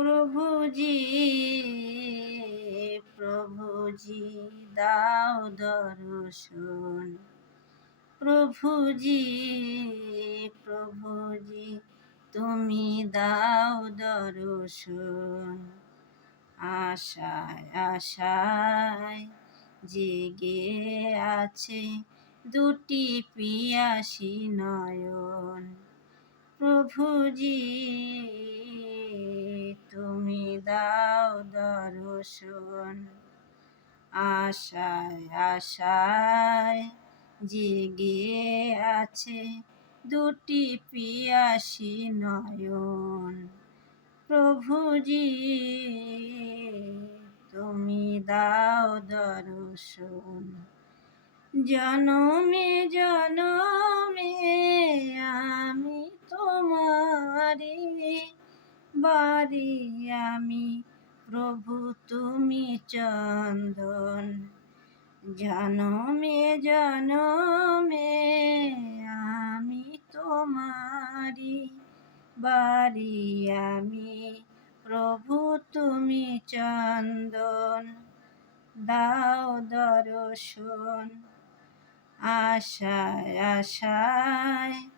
প্রভুজি প্রভুজি দাও দর্শন। প্রভুজি প্রভুজি তুমি দাও দর্শন। আশায় আশায় জেগে আছে দুটি পিয়াসী নয়ন। প্রভুজি তুমি দাও দর্শন। আশায় আশায় জেগে আছে দুটি পিয়াসী নয়ন। প্রভুজি তুমি দাও দর্শন। জনমে জনমে আমি তোমারি বাড়ি আমি, প্রভু তুমি চন্দন। জনমে জনমে আমি তোমারি বাড়ি আমি, প্রভু তুমি চন্দন। দাও দর্শন। আশায় আশায়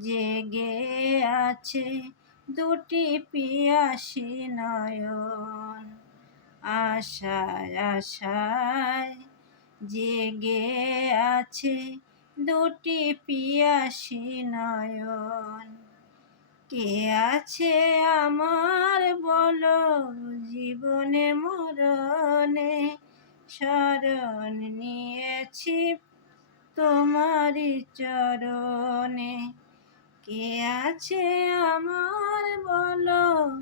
জেগে আছে দুটি পিয়াসী নয়ন। আশায় আশায় জেগে আছে দুটি পিয়াসী নয়ন। কে আছে আমার বলো জীবনে মরণে, শরণ নিয়েছি তোমারি চরণে। কে আছে আমার বলো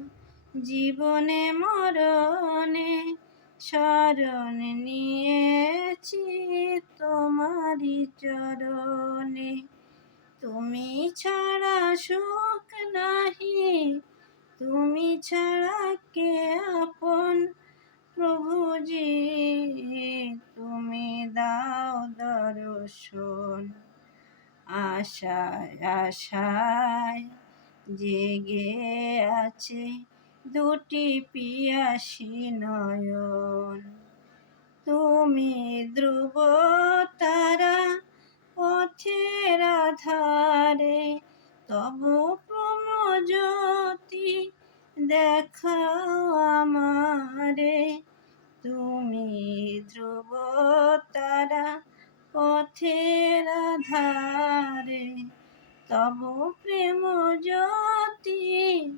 জীবনে মরণে, শরণ নিয়েছি তোমারি চরণে। তুমি ছাড়া সুখ নাহি, তুমি ছাড়া কে আপন। প্রভুজি তুমি দাও দর্শন। আশায় আশায় জেগে আছে দুটি পিয়াসী নয়ন। তুমি ধ্রুব তারা পথের আধারে, তব প্রমজ্যোতি দেখাও আমারে। তুমি ধ্রুব তারা পথের আধারে, তব প্রেম জ্যোতি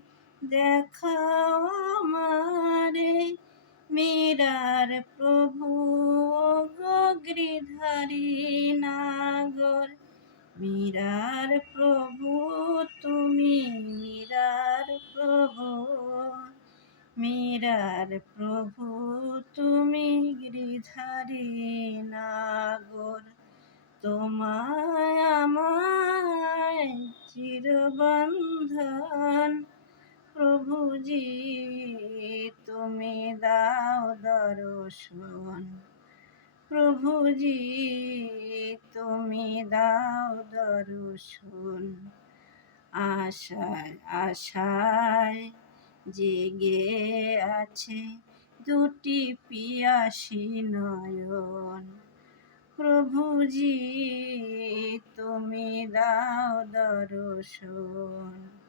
দেখাও আমারে। মীরার প্রভু গিরিধারী নাগর, মীরার প্রভু তুমি, মীরার প্রভু, মীরার প্রভু তুমি গিরিধারী নাগর। তোমায় আমায় চিরবন্ধন। প্রভুজি তুমি দাও দর্শন। প্রভুজি তুমি দাও দর্শন। আশায় আশায় জেগে আছে দুটি পিয়াসী নয়ন। প্রভুজি তুমি দাও দর্শন।